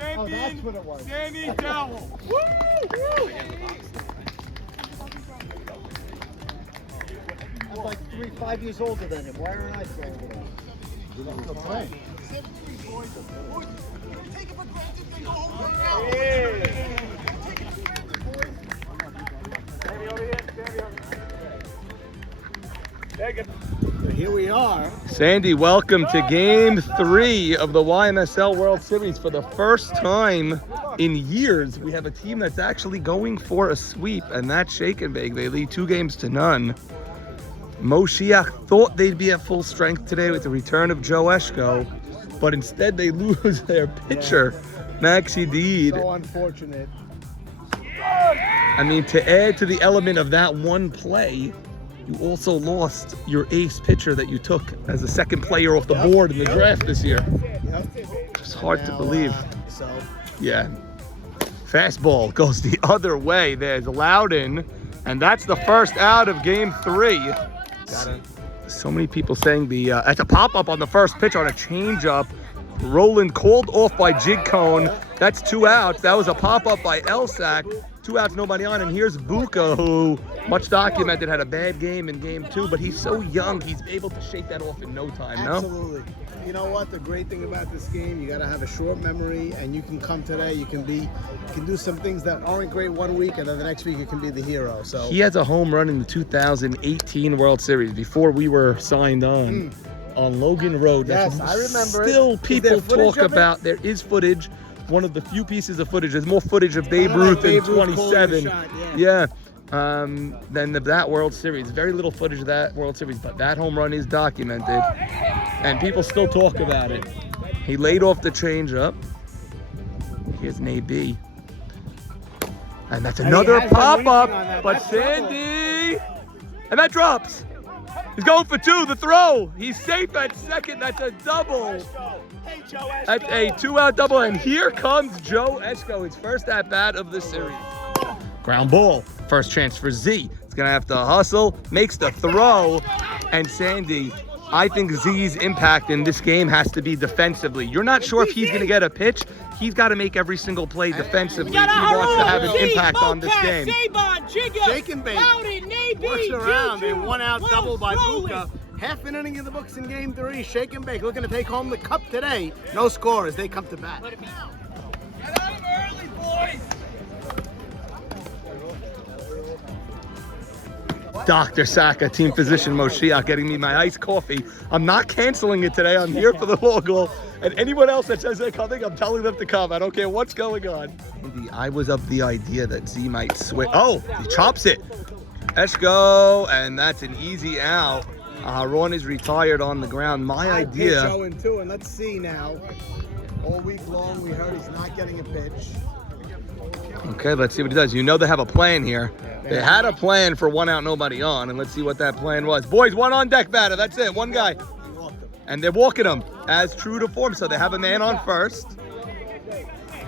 champion, that's what it was. Sandy Dowell. Woo! I'm like 5 years older than him. Why aren't I playing with him? You're not still playing. So here we are. Sandy, welcome to Game 3 of the YMSL World Series. For the first time in years, we have a team that's actually going for a sweep, and that's Shake and Bake. They lead 2-0. Moshia thought they'd be at full strength today with the return of Joe Eshko, but instead they lose their pitcher, Maxi Deed. So unfortunate. I mean, to add to the element of that one play, you also lost your ace pitcher that you took as the second player off the board in the draft this year. It's hard to believe. Yeah. Fastball goes the other way. There's Loudon, and that's the first out of Game 3. So many people saying that's a pop-up on the first pitch on a changeup. Roland called off by Jig Cone. That's 2 outs. That was a pop-up by Elsack. 2 outs, nobody on. And here's Buka, who, much documented, had a bad game in Game 2, but he's so young, he's able to shake that off in no time, no? Absolutely. You know what? The great thing about this game, you got to have a short memory, and you can come today. You can do some things that aren't great one week, and then the next week you can be the hero. So he has a home run in the 2018 World Series before we were signed on Logan Road. Yes, That's I remember still it. people talk about. There is footage. One of the few pieces of footage. There's more footage of Babe Ruth in 27. Than that World Series. Very little footage of that World Series, but that home run is documented, and people still talk about it. He laid off the changeup. Here's Nabi, and that's another pop-up, but Sandy, and that drops. He's going for 2. The throw. He's safe at second. That's a double. That's a 2-out double, and here comes Joe Eshko, his first at-bat of the series. Ground ball. First chance for Z. He's going to have to hustle, makes the throw, and Sandy, I think Z's impact in this game has to be defensively. You're not sure if he's going to get a pitch. He's got to make every single play defensively if he wants to have an impact on this game. Shake and Bake works around. A 1-out double by Buka. Half an inning in the books in Game 3. Shake and Bake looking to take home the cup today. No score as they come to bat. Get out of early, boys! Dr. Saka, team physician Moshia, getting me my iced coffee. I'm not canceling it today. I'm here for the long goal. And anyone else that says they're coming, I'm telling them to come. I don't care what's going on. I was of the idea that Z might switch. Oh, he chops it. Eshko, and that's an easy out. Ron is retired on the ground. My idea. Joe in 2, and let's see now. All week long, we heard he's not getting a pitch. Okay, let's see what he does. You know they have a plan here. They had a plan for 1 out, nobody on, and let's see what that plan was. Boys, 1 on deck batter. That's it. 1 guy. And they're walking him as true to form. So they have a man on first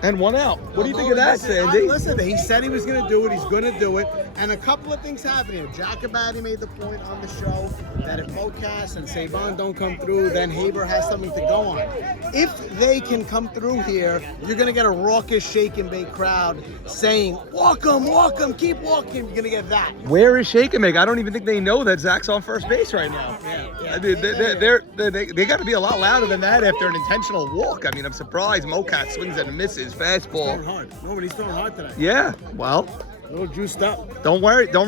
and 1 out. What do you think of that, Sandy? Listen, he said he was going to do it. He's going to do it. And a couple of things happen here. Jacobati made the point on the show that if Mocas and Saban don't come through, then Haber has something to go on. If they can come through here, you're going to get a raucous Shake and Bake crowd saying, walk him, keep walking. You're going to get that. Where is Shake and Bake? I don't even think they know that Zach's on first base right now. They got to be a lot louder than that after an intentional walk. I mean, I'm surprised Mocas swings and misses. Fastball. Throwing hard. Nobody's throwing hard today. Yeah, well. A little juiced up. Don't worry, don't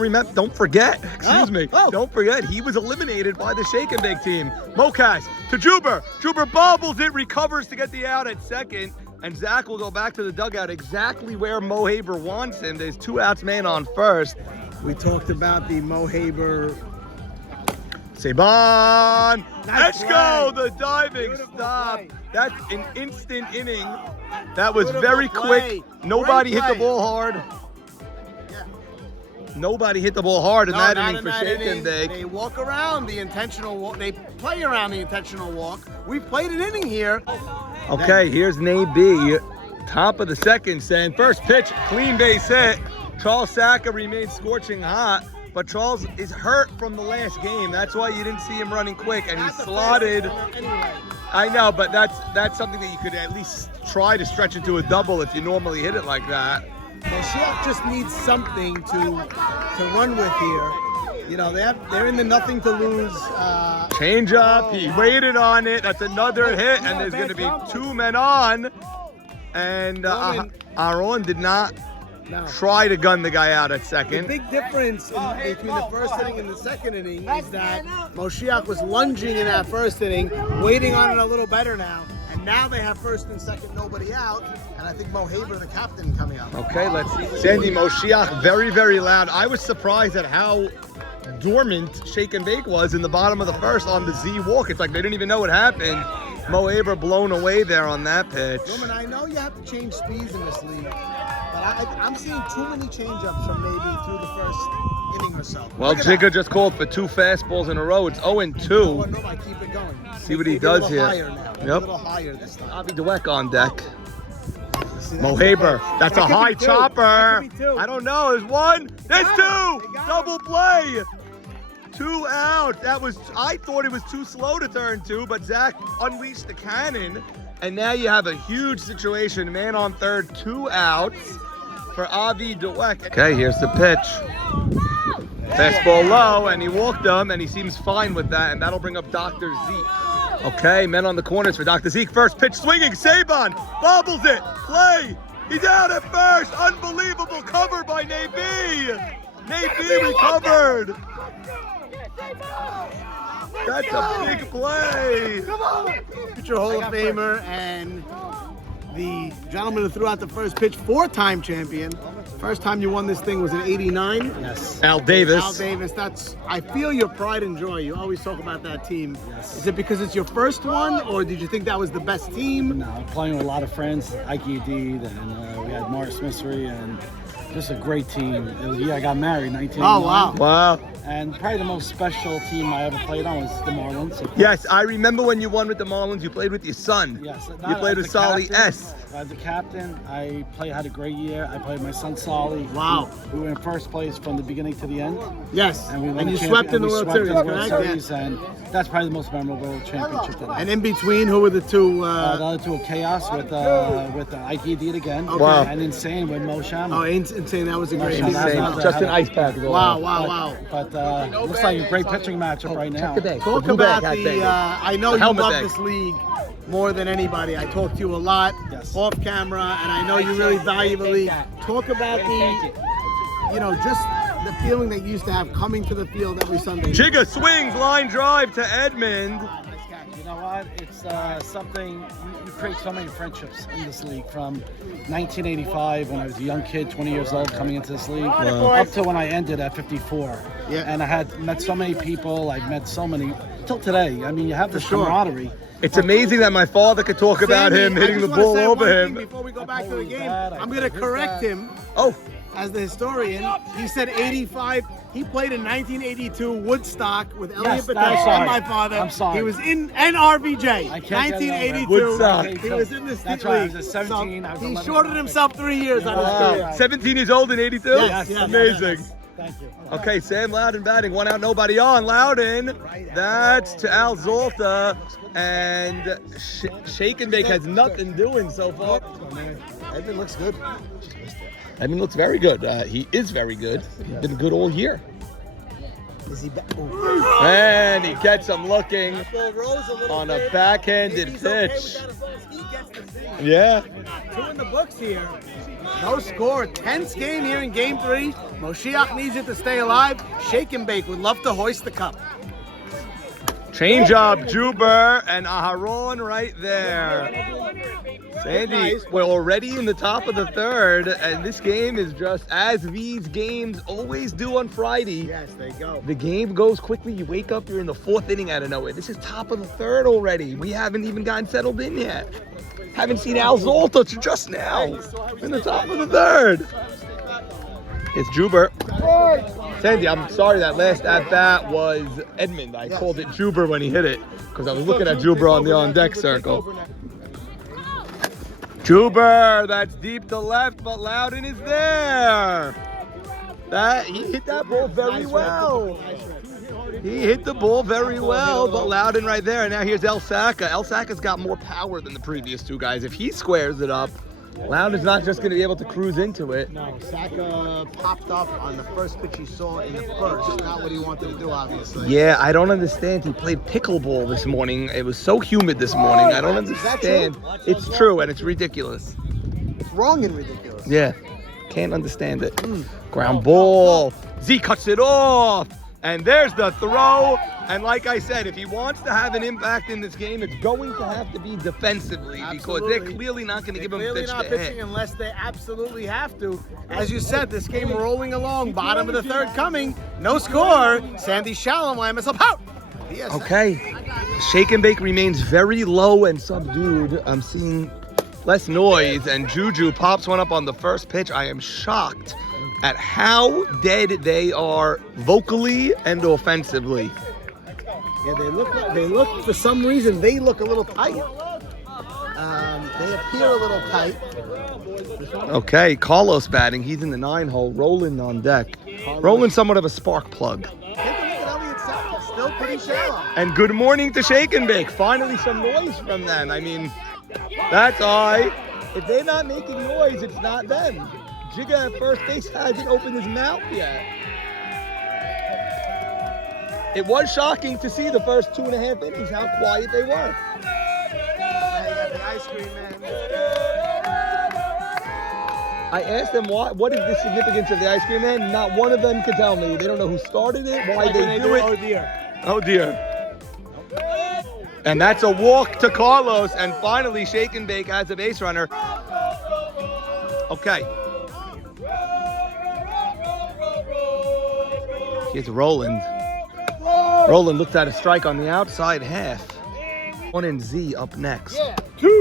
forget, don't forget, he was eliminated by the Shake and Bake team. Mocas to Juber. Juber bobbles it, recovers to get the out at second, and Zach will go back to the dugout exactly where Mo Haber wants him. There's 2 outs, man on first. We talked about the Mo Haber. Saban. Nice Eshko, the diving stop. That's an instant inning. That was very quick. Nobody hit the ball hard. Nobody hit the ball hard in that inning for Shake and Bake. They walk around the intentional walk. They play around the intentional walk. We played an inning here. Okay, here's Nabi. Top of the second, saying first pitch, clean base hit. Charles Saka remains scorching hot, but Charles is hurt from the last game. That's why you didn't see him running quick, and he slotted I know, but that's something that you could at least try to stretch into a double if you normally hit it like that. Moshia just needs something to run with here. You know, they're in the nothing to lose. Change up. He waited on it. That's another hit, and there's going to be 2 men on. And Aaron did not try to gun the guy out at The second. big difference between the first inning and the second inning is that Moshia was lunging in that first inning, waiting on it a little better now. And now they have first and second, nobody out. And I think Mo Haber, the captain, coming out. Okay, let's see. Sandy Moshia, very, very loud. I was surprised at how dormant Shake and Bake was in the bottom of the first on the Z walk. It's like they didn't even know what happened. Mo Haber blown away there on that pitch. Roman, I know you have to change speeds in this league, but I'm seeing too many change-ups from maybe through the first inning or so. Well, Look at that. Jigga just called for 2 fastballs in a row. It's 0-2. Oh, no, I keep it going. See what he Maybe a does little here. Higher now. A Yep. little higher this time. Avi Dweck on deck. See, Mo that's Haber, okay. that's That a could high be two. chopper. That could be two. I don't know. There's 1. There's got 2. him. They got him. Double play. 2 out. I thought it was too slow to turn 2, but Zach unleashed the cannon. And now you have a huge situation. Man on third, 2 outs for Avi Dweck. Okay, here's the pitch. Fastball low, and he walked him, and he seems fine with that, and that'll bring up Dr. Zeke. Okay, men on the corners for Dr. Zeke. First pitch swinging, Saban bobbles it. Play. He's out at first. Unbelievable cover by Nate B. Nate B recovered. That's a big play. Future Hall of Famer and the gentleman who threw out the first pitch, 4-time champion. First time you won this thing was in '89. Yes. Al Davis. Al Davis. I feel your pride and joy. You always talk about that team. Yes. Is it because it's your first one, or did you think that was the best team? No, playing with a lot of friends, Ike Edid, and we had Morris Mystery, and just a great team. It was the year I got married, 1989. Oh, wow. Wow. And probably the most special team I ever played on was the Marlins. of Yes, course. I remember when you won with the Marlins. You played with your son. Yes. You played with Solly S. As a captain, I had a great year. I played with my son Solly. Wow. We were in first place from the beginning to the end. Yes. And we won you the swept in the we World swept in Series, the World correct? Series, and that's probably the most memorable championship that I And in between, who were the two? the other two were Chaos with Ike Edid again. Wow. And Insane with Moshia. Oh, insane! That was a great. Insane. Wow, Just an ice pack. wow. But looks like a great pitching matchup right now. Talk about the. I know The you helmet love bag. this league more than anybody. I talk to you a lot Yes. off camera, and I know you really value the league. Talk about just the feeling that you used to have coming to the field every Sunday. Jigga swings, line drive to Edmund. You know what? It's something, you create so many friendships in this league from 1985 when I was a young kid, 20 years old, coming into this league, up to when I ended at 54. Yeah. And I had met so many people, I've met so many, till today. I mean, you have this sure. camaraderie. It's amazing that my father could talk about Sammy, him hitting I the just wanna ball say over one thing him. Before we go back to the Holy game, dad, I'm going to his correct dad. him Oh, as the historian. He said 85. He played in 1982 Woodstock with Elliot I'm Patesh sorry. and my father. I'm sorry. He was in NRBJ. I can't get it over. 1982. Woodstock. He was in this That's league. right, I was 17, So I was he 11. shorted himself 3 years on his wow. career. 17 years old in 82? Yes, yes, Amazing. yes. Thank you. Okay, Sam Loudon batting, 1 out, nobody on. Loudon, that's to Al Zolta, and Shake and Bake has nothing doing so far. Edmund looks good. I mean, looks very good. He is very good. He's been good all year. Is he back? And he gets him looking on a backhanded pitch. Yeah. 2 in the books here. No score. Tense game here in Game 3. Moshia needs it to stay alive. Shake and Bake would love to hoist the cup. Change up, Juber and Aharon right there. Sandy, we're already in the top of the third, and this game is just as these games always do on Friday. Yes, there you go. The game goes quickly. You wake up, you're in the 4th inning out of nowhere. This is top of the third already. We haven't even gotten settled in yet. Haven't seen Al Zolta till just now. In the top of the third. It's Juber. Sandy, I'm sorry that last at-bat was Edmund. I called it Juber when he hit it because I was looking at Juber on the on-deck circle. Juber, that's deep to left, but Loudon is there. He hit that ball very well. He hit the ball very well, but Loudon right there. And now here's El Saka. El Saka's got more power than the previous two guys. If he squares it up, Loudon's not just going to be able to cruise into it. No, Saka popped up on the first pitch he saw in the first. Not what he wanted to do, obviously. Yeah, I don't understand. He played pickleball this morning. It was so humid this morning. I don't Is that understand. true? It's true, and it's ridiculous. It's wrong and ridiculous. Yeah, can't understand it. Ground ball. Z cuts it off. And there's the throw. And like I said, if he wants to have an impact in this game, it's going to have to be defensively because they're Absolutely. clearly not going to give him a Clearly pitch not to pitching hit. unless they absolutely have to. As you said, this game rolling along, bottom of the third coming, no score. Sandy Shalom is up out. Yes. Okay, Shake and Bake remains very low and subdued. I'm seeing less noise, and Juju pops one up on the first pitch. I am shocked at how dead they are vocally and offensively. Yeah, they look for some reason they look a little tight. They appear a little tight. Okay, Carlos batting. He's in the 9-hole. Roland on deck. Roland somewhat of a spark plug. Take a look at Elliott Saka, still pretty shallow. And good morning to Shake and Bake. Finally some noise from them. I mean, that's all. If they're not making noise, it's not them. Jigga at first base hasn't opened his mouth yet. It was shocking to see the first 2.5 innings how quiet they were. Now you got the ice cream man. I asked them what is the significance of the ice cream man. Not one of them could tell me. They don't know who started it, why they do it. Oh dear. Oh dear. And that's a walk to Carlos, and finally Shake and Bake has a base runner. Okay. Here's Roland. Roland looks at a strike on the outside half. 1 and Z up next.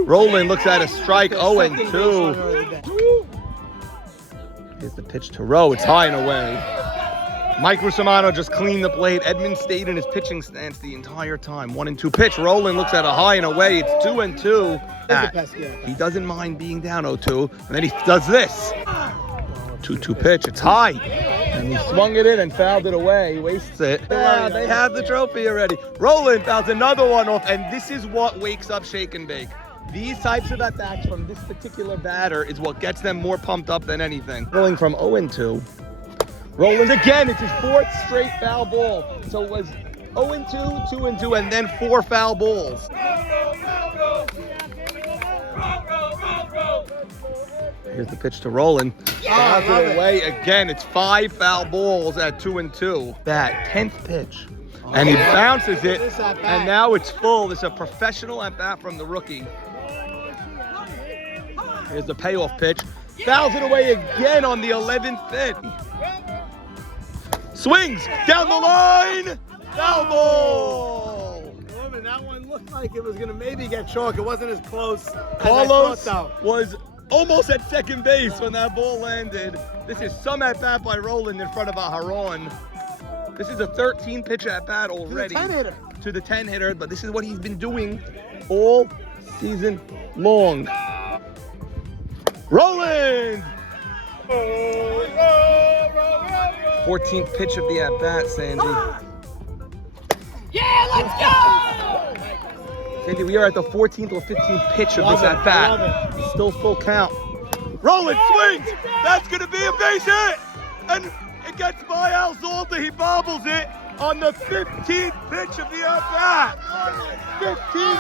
Roland looks at a strike, 0-2. Here's the pitch to Rowe. It's high and away. Mike Rusomano just cleaned the plate. Edmund stayed in his pitching stance the entire time. 1-2 pitch. Roland looks at a high and away. It's 2-2. He doesn't mind being down 0-2. And then he does this. 2-2 pitch. It's high. And he swung it in and fouled it away. He wastes it. Yeah, they have the trophy already. Roland fouls another one off. And this is what wakes up Shake and Bake. These types of at-bats from this particular batter is what gets them more pumped up than anything. Rolling from 0-2. Roland again, it's his 4th straight foul ball. So it was 0-2, 2-2, and then 4 foul balls. Here's the pitch to Roland. Fouls it away again. It's 5 foul balls at 2-2. That 10th pitch. And he bounces it, and now it's full. It's a professional at-bat from the rookie. Here's the payoff pitch. Fouls it away again on the 11th pitch. Swings down the line. Foul ball. Woman, that one looked like it was going to maybe get chalk. It wasn't as close as Carlos I thought, though. was almost at second base when that ball landed. This is some at-bat by Roland in front of Aharon. This is a 13 pitch at-bat already. To the 10 hitter. To the 10 hitter, but this is what he's been doing all season long. Roland! 14th pitch of the at-bat, Sandy. Yeah, let's go! Sandy, we are at the 14th or 15th pitch of this at-bat. Still full count. Roland swings! That's going to be a base hit! And it gets by Alzolta. He bobbles it on the 15th pitch of the at-bat. 15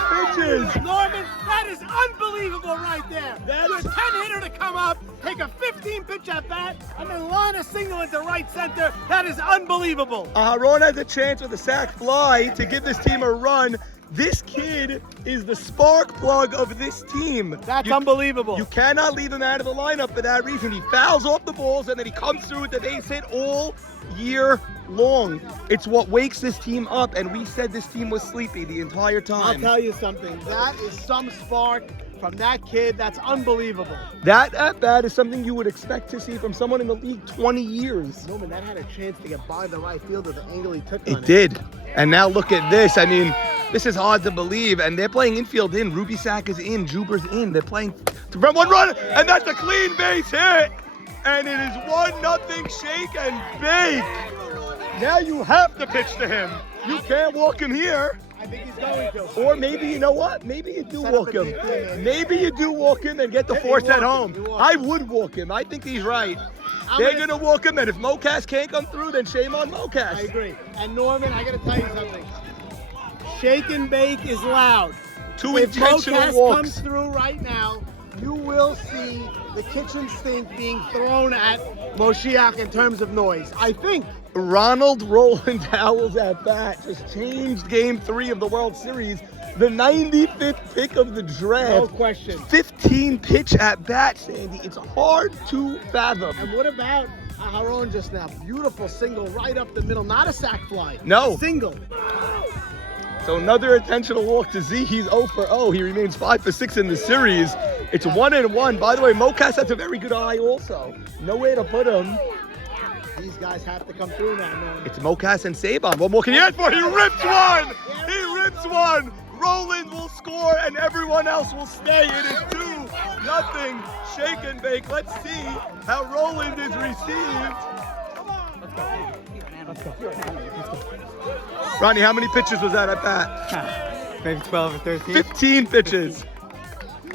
pitches! Norman, that is unbelievable right there. You're a 10-hitter to come up, take a 15-pitch at bat, and then line a single into right center. That is unbelievable. Aharon has a chance with a sac fly to give this team a run. This kid is the spark plug of this team. That's unbelievable. You cannot leave him out of the lineup for that reason. He fouls off the balls and then he comes through with the base hit all year long. It's what wakes this team up, and we said this team was sleepy the entire time. I'll tell you something. That is some spark from that kid. That's unbelievable. That at-bat is something you would expect to see from someone in the league 20 years. Norman, that had a chance to get by the right fielder, the angle he took on it. It did. And now look at this. I mean, this is hard to believe. And they're playing infield in. Ruby Sack is in. Juber's in. They're playing to run one run. And that's a clean base hit. And it is 1-0 Shake and Bake. Now you have to pitch to him. You can't walk him here. I think he's going to. Or maybe, you know what? Maybe you do Set up walk a him. deep play, man. Maybe you do walk him and get the Yeah, you force walk at him, home. you walk I him. would walk him. I think he's right. I'm They're gonna- going to walk him, and if Mocas can't come through, then shame on I Mocas. agree. And Norman, I gotta tell you something. Shake and bake is loud. Two If intentional Mocas walks. comes through right now, you will see the kitchen sink being thrown at Moshia in terms of noise. I think. Ronald Roland Howell's at bat just changed Game 3 of the World Series. The 95th pick of the No draft. question. 15 pitch at bat, Sandy. It's hard to fathom. And what about Aharon just now? Beautiful single right up the middle. Not a sac fly. No. Single. So another intentional walk to Z. He's 0 for 0. He remains 5 for 6 in the series. It's 1-1. By the way, Mocas has a very good eye also. Nowhere to put him. These guys have to come through now, man. It's Mocas and Saban. What more can you ask for? He rips one! He rips one! Roland will score and everyone else will stay. It is 2-0. Shake and bake. Let's see how Roland is received. Ronnie, how many pitches was that at bat? Maybe 12 or 13. 15 pitches.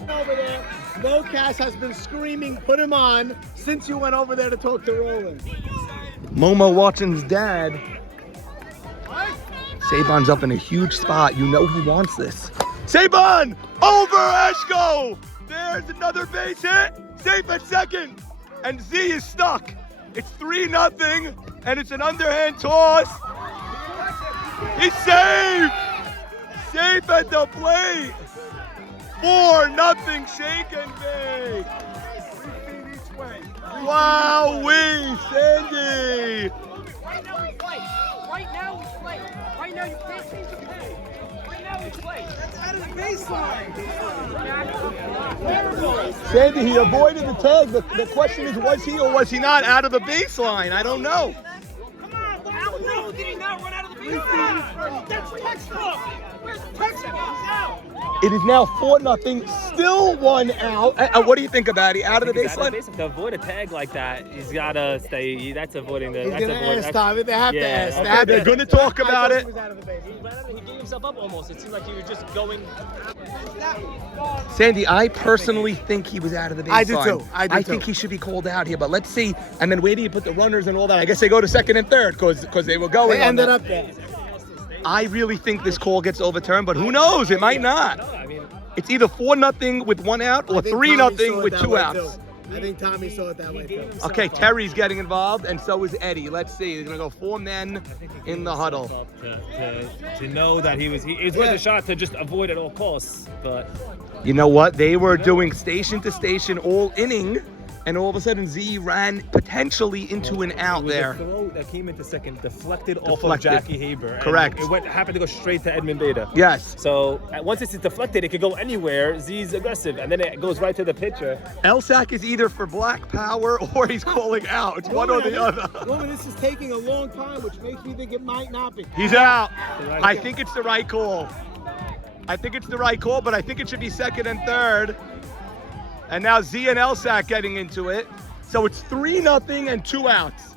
Over there, Mocas has been screaming, put him on, since you went over there to talk to Roland. Momo watching his dad. Saban's up in a huge spot. You know he wants this. Saban! Over Eshko! There's another base hit. Safe at second. And Z is stuck. It's 3-0, and it's an underhand toss. He's safe! Safe at the plate. 4-0 shake and bake. 3 feet each way. Wow-wee, Sandy! Right now we play. Right now we play. Right now you can't change the play. Right now we play. That's out of the baseline. Sandy, he avoided the tag. The question is, was he or was he not out of the baseline? I don't know. Come on, how no did he not run out of the baseline? That's textbook. Where's the textbook now? It is now 4-0, still 1 out. What do you think about it? Out of the He's out of baseline? To avoid a tag like that, he's gotta stay. That's avoiding the. He's That's gonna avoiding. ask Tommy. They have to Yeah, ask. okay, They have they're to- gonna talk I about thought it. He was out of the base. He gave himself up almost. It seemed like he was just going. Sandy, I personally think he was out of the baseline. I do too. I do think too. he should be called out here, but let's see. And then where do you put the runners and all that? I guess they go to second and third because they were going. They on ended that. up there. I really think this call gets overturned, but who knows? It might not. I mean, It's either 4-0 with 1 out or I think 3-0 Tommy saw it with that 2 way, outs. too. I think Tommy saw it that way too. Okay, Terry's getting involved, and so is Eddie. Let's see. They're gonna go 4 men in the huddle. to know that he was worth a shot to just avoid at all costs, but You know what? They were doing station to station all inning, and all of a sudden Z ran potentially into an out there. The throw that came into second deflected off of Deflected. Jackie Haber. and Correct. It happened to go straight to Edmund Beta. Yes. So once it's deflected, it could go anywhere. Z's aggressive, and then it goes right to the pitcher. Elsack is either for black power or he's calling out. It's one or the other. Roman, this is taking a long time, which makes me think it might not be. He's out. I think it's the right call. I think it's the right call, but I think it should be second and third. And now Z and Elsack getting into it. So it's 3-0 and 2 outs.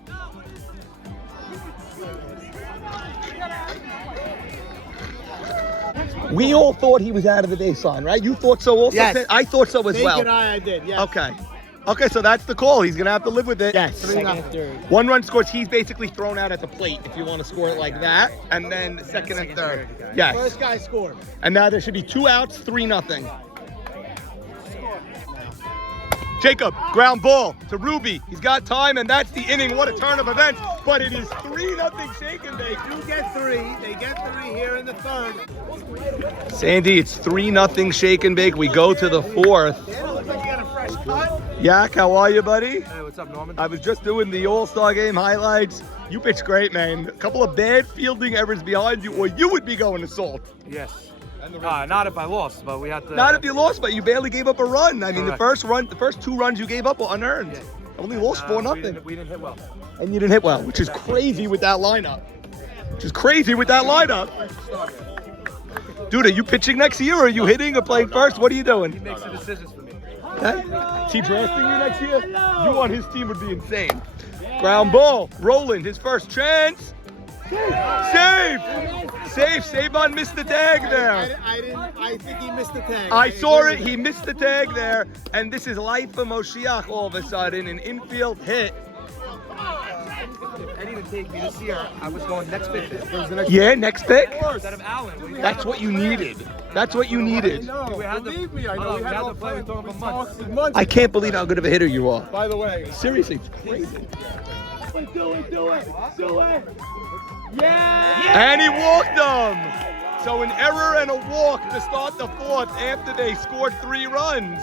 We all thought he was out of the baseline, right? You thought so also? Yes. I thought so as well. Naked eye, I did. Yes. Okay. Okay, so that's the call. He's going to have to live with it. Yes. 3-0. 1 run scores. He's basically thrown out at the plate if you want to score it like that. And then second and third. Yes. First guy scored. And now there should be 2 outs, 3-0. Jacob, ground ball to Ruby. He's got time, and that's the inning. What a turn of events. But it is 3-0 shake and bake. You get 3. They get 3 here in the third. Sandy, it's 3-0 shake and bake. We go to the 4th. Yeah, it looks like you got a fresh cut. Yak, how are you, buddy? Hey, what's up, Norman? I was just doing the All-Star Game highlights. You pitched great, man. A couple of bad fielding errors behind you, or you would be going to Salt. Yes. Not if I lost, but we had to. Not if you lost, but you barely gave up a run. I mean, the Correct. first 2 runs you gave up were unearned. Yeah. Only lost 4-0. We didn't hit well. And you didn't hit well, which is crazy with that lineup. Dude, are you pitching next year, or are you hitting or playing first? What are you doing? He makes the decisions for me. Okay. Is he drafting you next year? You on his team would be insane. Ground ball. Roland, his first chance. Save! Saban missed the tag there. I think he missed the tag. I saw it. He missed the tag there. And this is life for Moshia all of a sudden. An infield hit. That didn't take me this year. I was going next pick. Yeah, next pick. Instead of Allen. That's what you needed. That's what you needed. We had Believe me, I know we had to all play plans for months. I can't believe how good of a hitter you are. By the way, Seriously, it's crazy. do it. And he walked them. So an error and a walk to start the fourth after they scored 3 runs.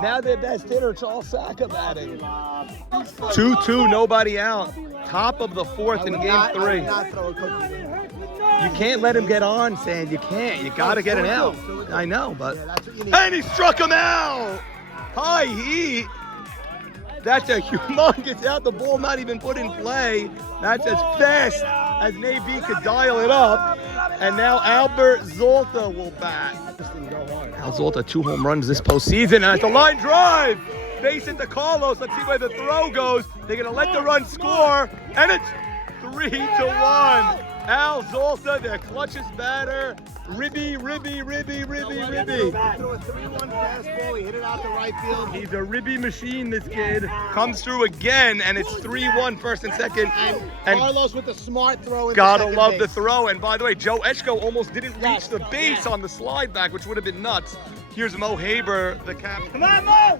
Now their best hitter, Charles Saka, batting. 2-2, nobody out. Top of the fourth in game 3. You can't let him get on, Sand. You can't. You got to get an out. I know, but... And he struck him out! High heat. That's a humongous out. The ball not even put in play. That's as fast as Navy could dial it up. And now Albert Zolta will bat. Al Zolta, 2 home runs this postseason. And it's a line drive. Base it to Carlos. Let's see where the throw goes. They're going to let the run score. And it's 3-1. Al Zolta, their clutchest batter. Ribby. Threw a 3-1 fastball. He hit it out to right field. He's a ribby machine, this kid. Comes through again, and it's 3-1 first and second. And Carlos with the smart throw. In Gotta the love the base. throw. And by the way, Joe Eshko almost didn't reach the base on the slide back, which would have been nuts. Here's Mo Haber, the captain. Come on, Mo!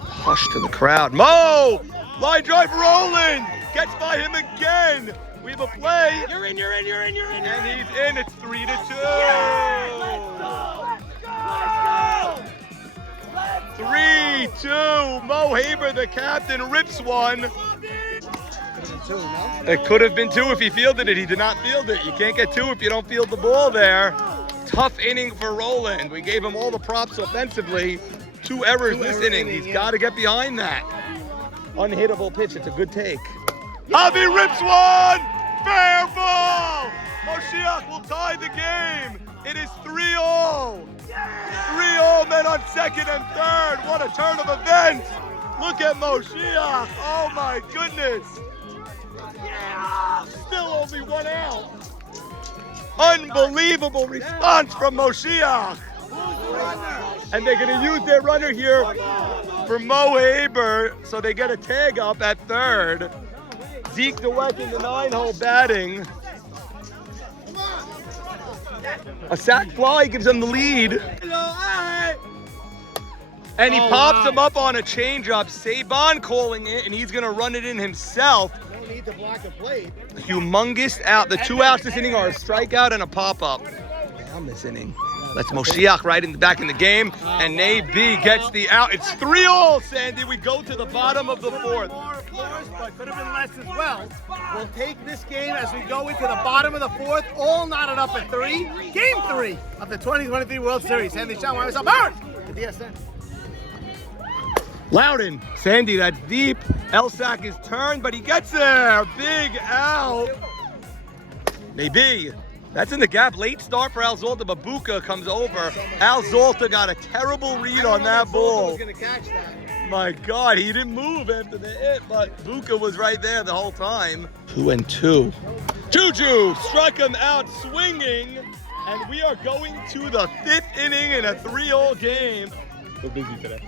Hush to the crowd. Mo! Line drive rolling! Gets by him again! We have a play. You're in. And he's in. It's 3-2. Let's go! 3-2. Mo Haber, the captain, rips one. It could have been 2 if he fielded it. He did not field it. You can't get 2 if you don't field the ball there. Tough inning for Roland. We gave him all the props offensively. 2 errors this inning. He's got to get behind that. Unhittable pitch. It's a good take. Javi rips one! Fair ball! Moshia will tie the game. It is 3-all. 3-all men on second and third. What a turn of events. Look at Moshia. Oh my goodness. Still only 1 out. Unbelievable response from Moshia. And they're going to use their runner here for Mo Haber. So they get a tag up at third. Zeke DeWeck in the 9-hole batting. A sac fly gives them the lead. And he pops him up on a changeup. Saban calling it, and he's going to run it in himself. No need to block the plate. Humongous out. The 2 outs this inning are a strikeout and a pop-up. On this inning. That's Moshiach right in the back in the game. And Nate B gets the out. It's 3-all, Sandy. We go to the bottom of the fourth. More, of course, but could have been less as well. We'll take this game as we go into the bottom of the fourth, all knotted up at 3. Game 3 of the 2023 World Series. Sandy Sean, wires up, Howard! The DSN. Loudon. Sandy, that's deep. Elsack is turned, but he gets there. Big out. Maybe. That's in the gap. Late start for Al Zolta, but Buka comes over. Al Zolta got a terrible read on that ball. Gonna catch that. My God, he didn't move after the hit, but Buka was right there the whole time. 2-2. Juju struck him out swinging, and we are going to the 5th inning in a 3-all game. We're busy today.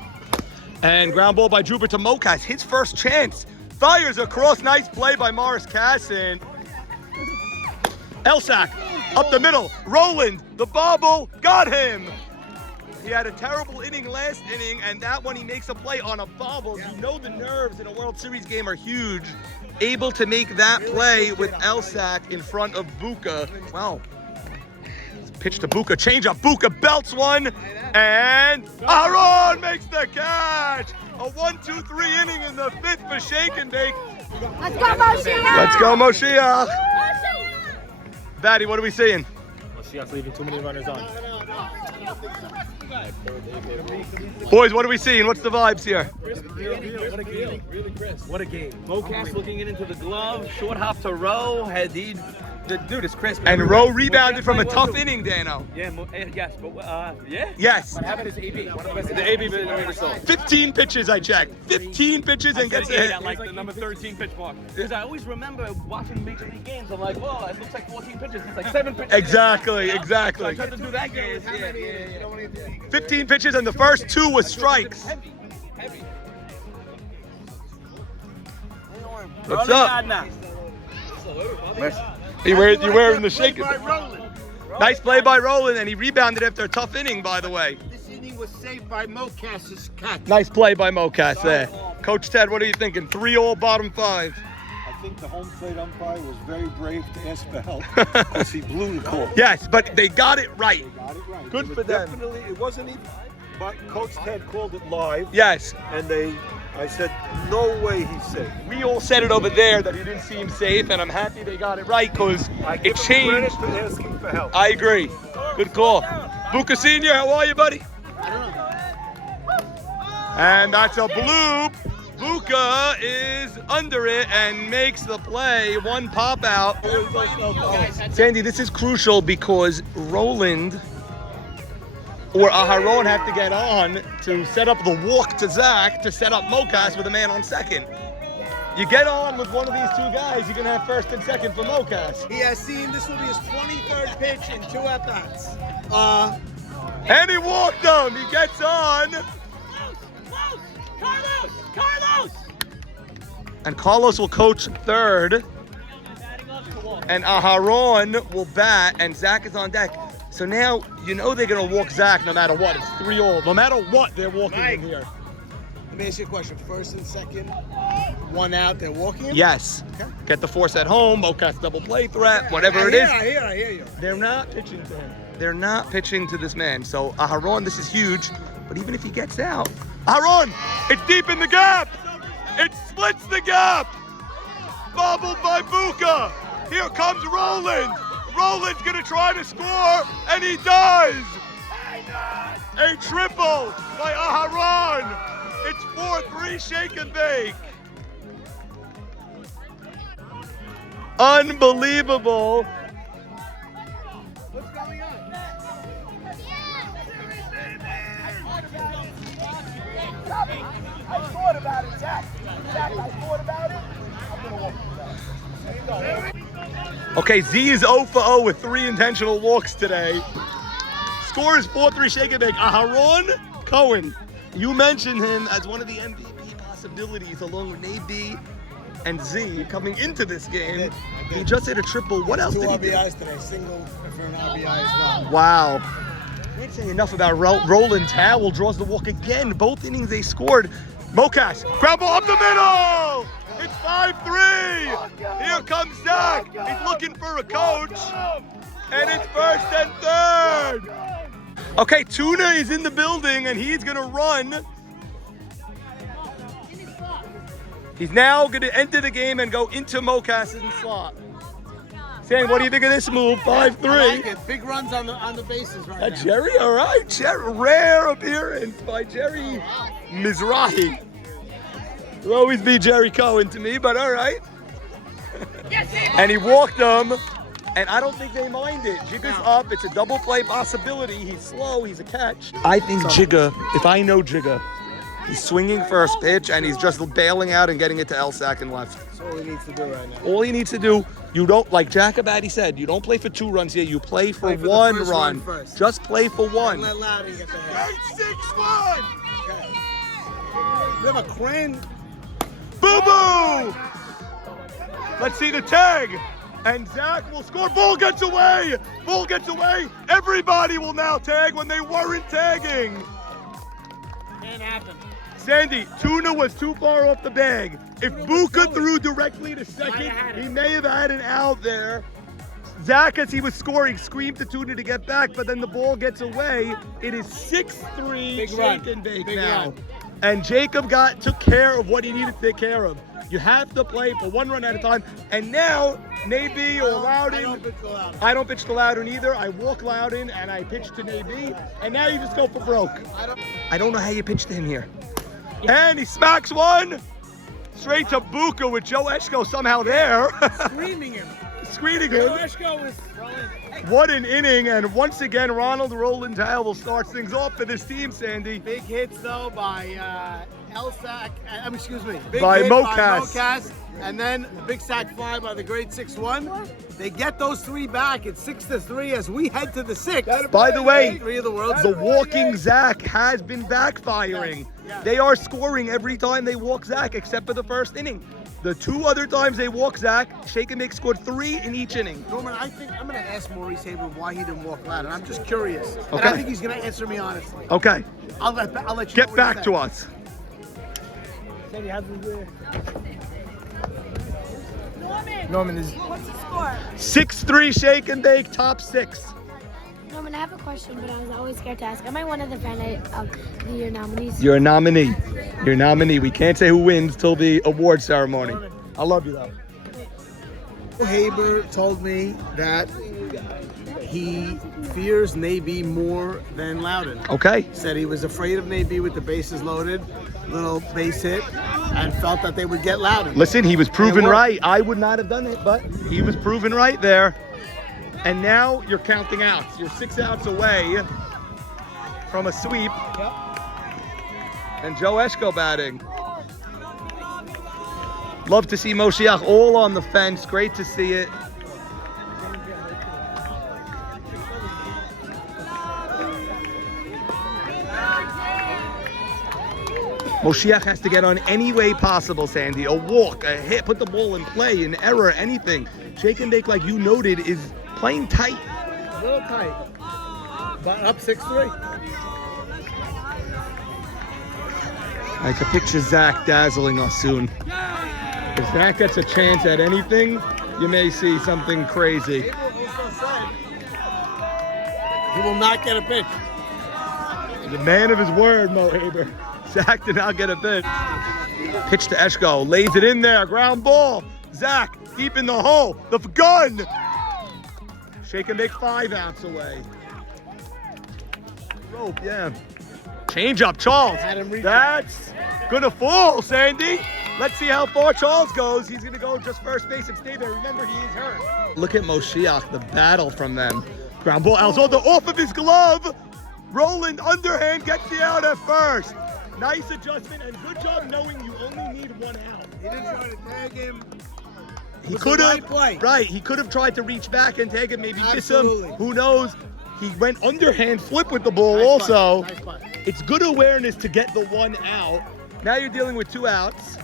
And ground ball by Druper to Mokas, his first chance. Fires across, nice play by Morris Casson. Elsack, up the middle, Roland, the bobble, got him. He had a terrible inning last inning, and that one he makes a play on a bobble. You know the nerves in a World Series game are huge. Able to make that play with Elsack in front of Buka. Wow. Pitch to Buka, change up, Buka belts one, and Aaron makes the catch. A 1-2-3 inning in the 5th for Shake and Bake. Let's go, Moshia! Let's go, Moshia. Batty, what are we seeing? Moshiach's leaving too many runners on. Boys, what are we seeing? What's the vibes here? What a game. Mocas looking into the glove, short hop to row, Hadid Dude, it's crisp. And Rowe rebounded from a tough inning, Dano. Yeah, yes, but yeah. Yes. What happened is AB. One of the best. The AB we ever saw. 15 pitches I checked. 15 pitches and gets a hit. At like the number 13 pitch mark. Because I always remember watching Major League games. I'm like, well, it looks like 14 pitches. It's like 7 pitches. Exactly, So I exactly. tried to do that game. Yeah. 15 pitches and the first 2 was strikes. Heavy. What's up? You wearing the shaker. Nice play by Roland, and he rebounded after a tough inning, by the way. This inning was saved by Mocas's catch. Nice play by Mocas there. Coach Ted, what are you thinking? 3-all, bottom 5. I think the home plate umpire was very brave to ask for help because he blew the call. Yes, but they got it right. Got it right. Good It was for them. Definitely, it wasn't even. But Coach Ted called it live, Yes, and I said, no way he's safe. we all said it over there that he didn't seem safe, and I'm happy they got it right because I it give him credit changed. for asking for help. I agree. Good call. Buka Senior, how are you, buddy? And that's a bloop. Buka is under it and makes the play. 1 pop out. Sandy, this is crucial because Roland or Aharon have to get on to set up the walk to Zach to set up Mocas with a man on second. You get on with one of these 2 guys, you're gonna have first and second for Mocas. He has seen this will be his 23rd pitch in 2 at-bats. And he walked him. He gets on. Carlos! And Carlos will coach third. And Aharon will bat, and Zach is on deck. So now, you know they're going to walk Zach no matter what. It's 3-all. No matter what, they're walking him here. Let me ask you a question. First and second, 1 out, they're walking him? Yes. Okay. Get the force at home. Mocas double play threat, Yeah, whatever I it hear, is. I hear you. They're not pitching to him. They're not pitching to this man. So Aharon, this is huge. But even if he gets out, Aharon, it's deep in the gap. It splits the gap. Bobbled by Buka. Here comes Roland. Roland's gonna try to score, and he does. A triple by Aharon. It's 4-3 shake and bake. Unbelievable. What's going on? I thought about it, Zach. Zach, I thought about it. I'm gonna walk it back. Okay, Z is 0 for 0 with 3 intentional walks today. Score is 4-3 shake and bake. Aharon Cohen. You mentioned him as one of the MVP possibilities along with AB and Z coming into this game. I did. He just hit a triple. What else 2 did he do? RBIs today, single for an RBI as well. Wow. Can't say enough about Roland. Towel draws the walk again. Both innings they scored. Mocas, grab ball up the middle. It's 5-3. Here comes Zach. He's looking for a coach. And it's first and third. Okay, Tuna is in the building and he's gonna run. He's now gonna enter the game and go into Mocas in the slot. Sam, what do you think of this move? 5-3. I like it. Big runs on the bases right now. Jerry, all right. Jerry, rare appearance by Jerry Mizrahi. Will always be Jerry Cohen to me, but all right. And he walked them, and I don't think they mind it. Jigga's up. It's a double play possibility. He's slow. He's a catch. I think Jigga, if I know Jigga, he's swinging first pitch, and he's just bailing out and getting it to Elsack and left. That's all he needs to do right now. All he needs to do, you don't, like Jacobati said, you don't play for 2 runs here. You play for, Play for the 1 first run. run first. Just play for 1. Let Loudon get the head. 8-6-1. Okay. We have a crane. Boo boo! Let's see the tag. And Zach will score. Bull gets away. Bull gets away. Everybody will now tag when they weren't tagging. Can't happen. Sandy, Tuna was too far off the bag. If Buka threw directly to second, he may have had an out there. Zach, as he was scoring, screamed to Tuna to get back, but then the ball gets away. It is 6-3 Big shake run. and bake Big now. run. And Jacob took care of what he needed to take care of. You have to play for 1 run at a time. And now, Naby or Loudon. I don't pitch to Loudon either. I walk Loudon and I pitch to Naby. And now you just go for broke. I don't know how you pitch to him here. And he smacks one. Straight to Buka with Joe Eshko somehow there. Screaming him. screening him. What an inning, and once again, Ronald Roland will start things off for this team, Sandy. Big hits though by Elsack. Excuse me. Big By hit Mokas. by Mokas, and then the big sack fly by the great 6-1. They get those three back. It's 6-3 as we head to the 6th. By the way, Three of the world's the walking Zach has been backfiring. Yes. They are scoring every time they walk Zach, except for the first inning. The 2 other times they walk Zach, Shake and Bake scored 3 in each inning. Norman, I think I'm going to ask Maurice Haber why he didn't walk loud, and I'm just curious. And Okay. I think he's going to answer me honestly. Okay, I'll let you get know what back he to said. us. Norman, What's the score? 6-3 Shake and Bake, top 6. Norman, I have a question, but I was always scared to ask. Am I one of the fan of the year nominees? You're a nominee. You're a nominee. We can't say who wins till the award ceremony. I love you though. Haber told me that he fears Navy more than Loudon. Okay. Said he was afraid of Navy with the bases loaded, little base hit, and felt that they would get Loudon. Listen, he was proven worked. right. I would not have done it, but he was proven right there. And now you're counting outs. You're 6 outs away from a sweep. Yep. And Joe Eshko batting. Love to see Moshia all on the fence. Great to see it. Moshia has to get on any way possible, Sandy. A walk, a hit, put the ball in play, an error, anything. Shake and Bake, like you noted, is playing tight. A little tight, but up 6-3. I can picture Zach dazzling us soon. If Zach gets a chance at anything, you may see something crazy. He will not get a pitch. The man of his word, Mo Haber. Zach did not get a pitch. Pitch to Eshko, lays it in there, ground ball. Zach, deep in the hole, the gun. Shake and Bake 5 outs away. Rope, yeah. Change up, Charles. Had him reach That's gonna fall, Sandy. Let's see how far Charles goes. He's gonna go just first base and stay there. Remember, he is hurt. Look at Moshia, the battle from them. Ground ball, Alzolda off of his glove. Roland underhand gets the out at first. Nice adjustment and good job knowing you only need 1 out. He didn't try to tag him. He was could the have, right play. right, he could have tried to reach back and tag him, maybe miss him. Absolutely. Who knows? He went underhand flip with the ball Nice also. putt, nice putt. It's good awareness to get the 1 out. Now you're dealing with 2 outs.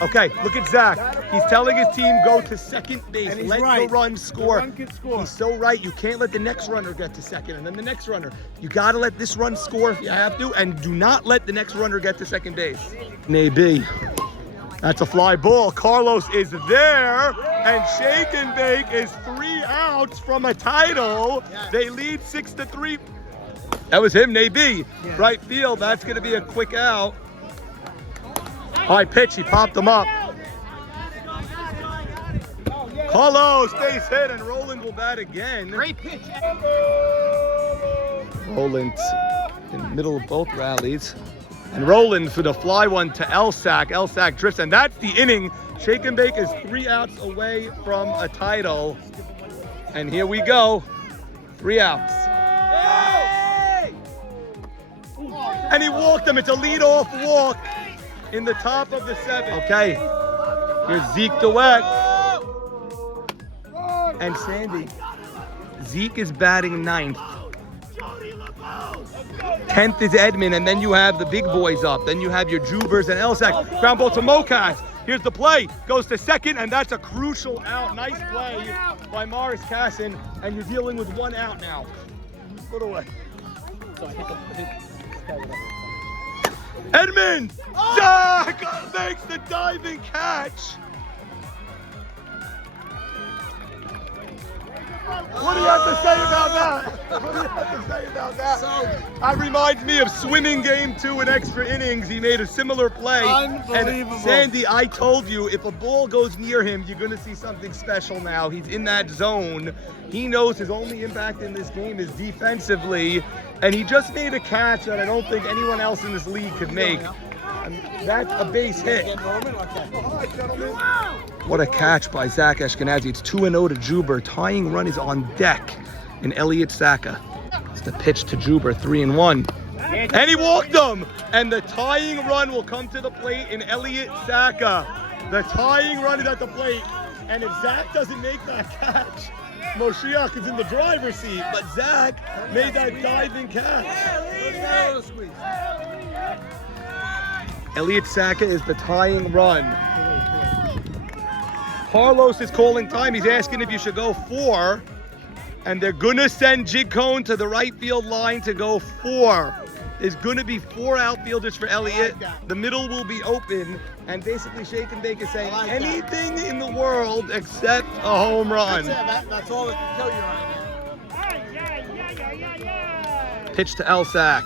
Okay, look at Zach. He's telling his team go to second base. And he's Let right. the run score. The run can score. He's so right. You can't let the next runner get to second and then the next runner. You got to let this run score if you have to, and do not let the next runner get to second base. Maybe. That's a fly ball. Carlos is there, and Shake and Bake is 3 outs from a title. Yes. They lead 6-3. That was him, Nabi. Yeah. Right field. That's going to be a quick out. High pitch. He popped him up. Carlos base hit, and Roland will bat again. Great pitch. Roland in the middle of both rallies. And Roland for the fly one to Elsack. Elsack drifts, and that's the inning. Shake and Bake is 3 outs away from a title. And here we go. 3 outs. And he walked him. It's a leadoff walk in the top of the 7th. Okay. Here's Zeke DeWeck. And Sandy. Zeke is batting 9th. 10th is Edmund, and then you have the big boys up. Then you have your Jubers and Elsack. Ground ball to Mokas. Here's the play. Goes to second, and that's a crucial out. Nice play by Morris Casson, and you're dealing with 1 out now. Put away. Edmund! Zach makes the diving catch. What do you have to say about that? What do you have to say about that? That reminds me of Swimming Game 2 in extra innings. He made a similar play. Unbelievable. And Sandy, I told you, if a ball goes near him, you're going to see something special now. He's in that zone. He knows his only impact in this game is defensively. And he just made a catch that I don't think anyone else in this league could make. And that's a base hit. Norman, okay. All right, gentlemen. What a catch by Zach Ashkenazi. It's 2-0 to Juber. Tying run is on deck in Elliot Saka. It's the pitch to Juber, 3-1. And he walked them! And the tying run will come to the plate in Elliot Saka. The tying run is at the plate. And if Zach doesn't make that catch, Moshia is in the driver's seat. But Zach made that diving catch. Elliot Saka is the tying run. Carlos is calling time. He's asking if you should go 4. And they're gonna send Jig Cone to the right field line to go 4. There's gonna be 4 outfielders for Elliott. The middle will be open. And basically Shake and Bake is saying anything in the world except a home run. That's all that can kill you right now. Pitch to Elsack.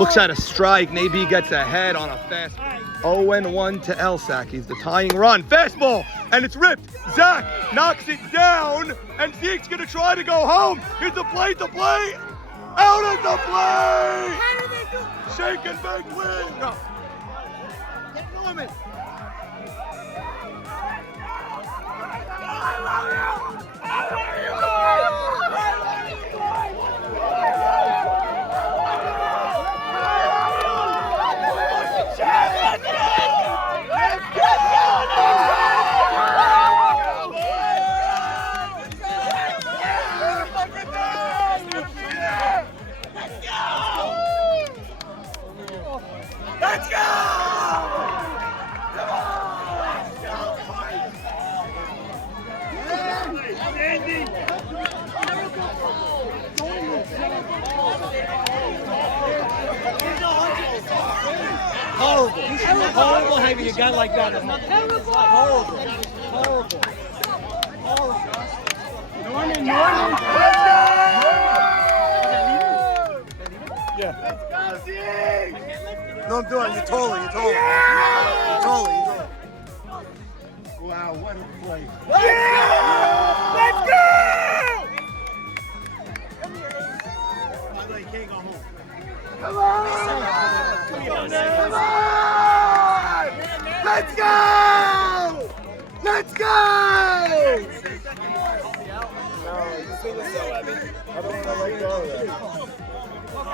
Looks at a strike. Nabi gets ahead on a fastball. 0-1 to Elsack. He's the tying run. Fastball, and it's ripped. Zach knocks it down, and Zeke's gonna try to go home. Here's the plate, out at the plate! Shake and Bake win! No. Get Norman. Let's go! Horrible. Horrible having a guy like that. Horrible. Horrible. Norman. Yeah. No, I'm doing it. You're taller. Wow, what a play. Let's go! You can't go home. Come on! Let's go! Let's go!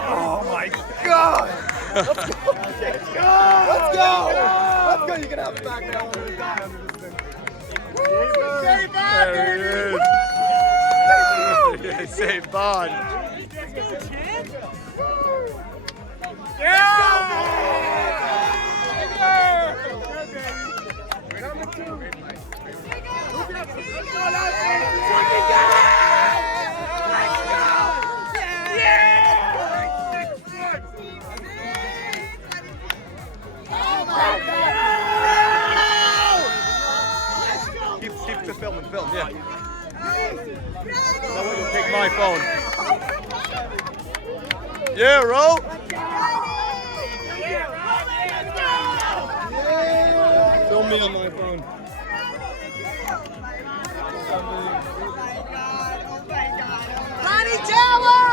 Oh my God! Let's go! Let's go! Let's go! Let's go! You can have it back now. There he is. Save Bond. Keep the film, yeah. No one will take my phone. Yeah, Ro. Film me on my phone. Ronnie Tower!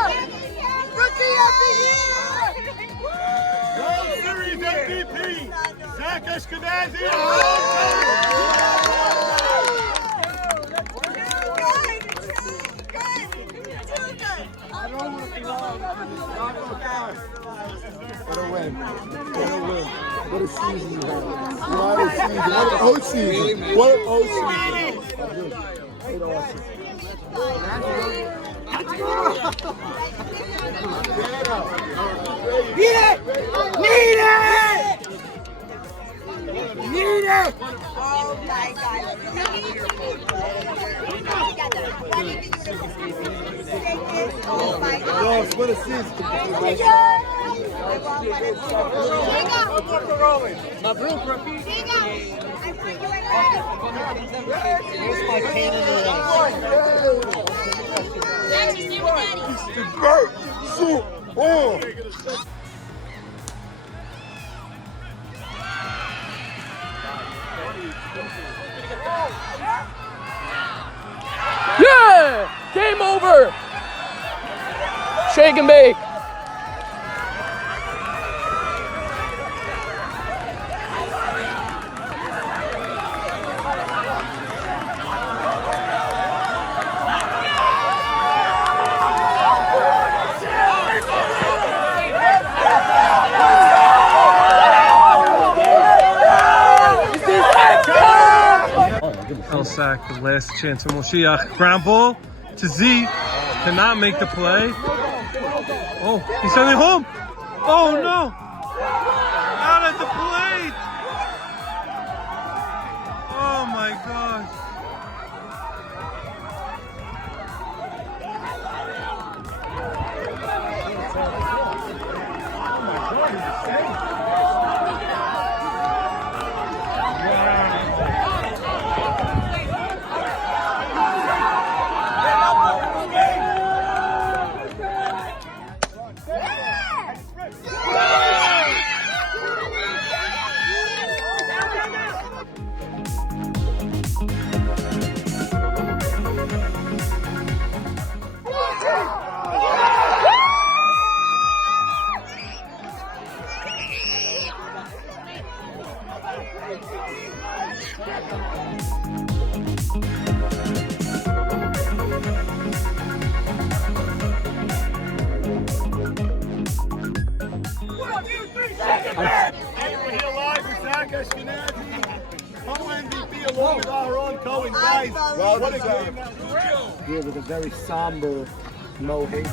Rookie of the Year! World Series MVP, Zach Ashkenazi. What a win. What a win. What a season you had. What a season. What an O-season. What an O-season. What awesome. Need it! Need it! Need it! Oh my God. Oh my God. What a season. Here's my pain in the Yeah! Game over! Shake and Bake. back. The last chance for Moshia. Ground ball to Z. Cannot make the play. Oh, he's sending home. Oh no! Out at the plate! Oh my gosh. We're here live with Zach Ashkenazi, co-MVP along with our own Cohen. Guys, what a game that was. Here with a very somber Mo Haber.